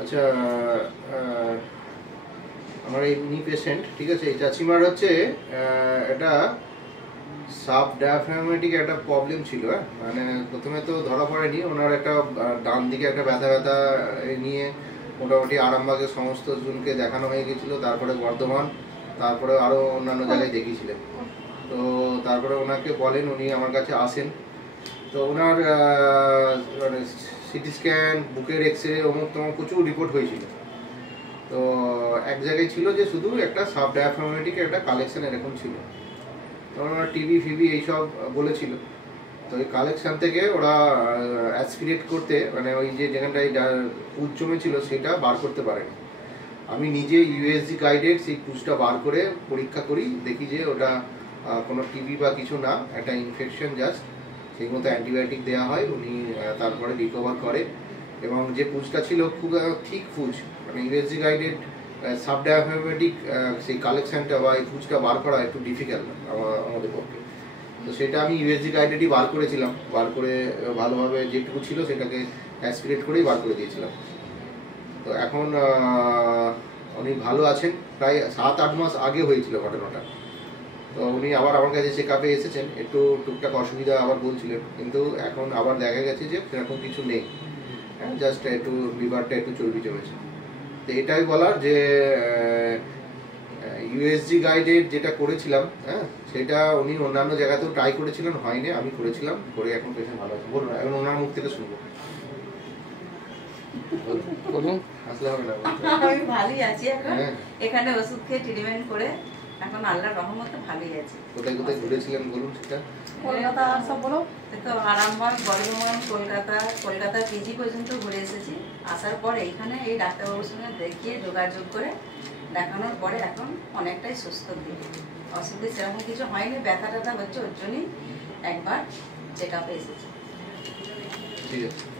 আচ্ছা, আমার এই নি পেশেন্ট, ঠিক আছে, এই চাচিমার হচ্ছে এটা সাব ডায়াফ্রাগমেটিক একটা প্রবলেম ছিল। মানে প্রথমে তো ধরা পড়েনি, ওনার একটা ডান দিকে একটা ব্যথা ব্যথা নিয়ে মোটামুটি আরামবাগের সমস্ত জনকে দেখানো হয়ে গেছিলো, তারপরে বর্ধমান, তারপরে আরও অন্যান্য জায়গায় দেখিয়েছিলেন। তো তারপরে ওনাকে বলেন, উনি আমার কাছে আসেন, তো ওনার মানে সিটি স্ক্যান, বুকের এক্স-রে, অমুক তমুক প্রচুর রিপোর্ট হয়েছিল। তো এক জায়গায় ছিল যে শুধু একটা সাব ডায়াফ্রাগমেটিক একটা কালেকশন এরকম ছিল, তখন ওরা টিভি ফিবি এইসব বলেছিল। তো ওই কালেকশন থেকে ওরা অ্যাসপিরেট করতে, মানে ওই যে যেখানটায় পুজ জমেছিল সেটা বার করতে পারেনি। আমি নিজে ইউএসজি গাইডেড সেই পুজটা বার করে পরীক্ষা করি, দেখি যে ওটা কোনো টিবি বা কিছু না, একটা ইনফেকশন জাস্ট। সেই মতো অ্যান্টিবায়োটিক দেওয়া হয়, উনি তারপরে রিকভার করে। এবং যে পুজটা ছিল খুব ঠিক পুজ, মানে ইউএসজি গাইডেড সাব ডায়াফ্রাগমেটিক সেই কালেকশনটা বা এই পুজটা বার করা একটু ডিফিকাল্ট আমাদের পক্ষে। তো সেটা আমি ইউএসজি গাইডেডই বার করেছিলাম, বার করে ভালোভাবে যেটুকু ছিল সেটাকে অ্যাসপিরেট করেই বার করে দিয়েছিলাম। তো এখন উনি ভালো আছেন, প্রায় 7-8 মাস আগে হয়েছিল ঘটনাটা। তো উনি আবার আমার কাছে চেক আপে এসেছেন, একটু টুকটাক অসুবিধা আবার বলছিলেন, কিন্তু এখন আবার দেখা গেছে যে সেরকম কিছু নেই, হ্যাঁ, জাস্ট একটু লিভারটা একটু চর্বি জমেছে। তো এটাই বলার যে ইউএসজি গাইডেড যেটা করেছিলাম, হ্যাঁ, সেটা উনি অন্যান্য জায়গাতেও ট্রাই করেছিলেন, হয়নি, আমি করেছিলাম, করে এখন পেশেন্ট ভালো আছে। বলুন, এখন ওনার মুখ থেকে শুনবো। বলুন, আসলে হবে না। আমি ভালোই আছি এখন, এখানে ওষুধ খেয়ে ট্রিটমেন্ট করে এখন আল্লাহর রহমতে ভালোই আছি। কোথায় কোথায় ঘুরেছিলেন বলুন সেটা? কলকাতা আর সব বলো তো, আরামবাগ, বর্ধমান, কলকাতা পিজি পর্যন্ত ঘুরে এসেছি। আসার পর এইখানে এই ডাক্তারবাবুর সঙ্গে দেখিয়ে যোগাযোগ করে দেখানোর পরে এখন অনেকটাই সুস্থ দিই। অসুবিধা সেরকম কিছু হয়নি, ব্যথা ট্যাথা হচ্ছে, ওর জন্যই একবার চেক আপে এসেছি। ঠিক আছে।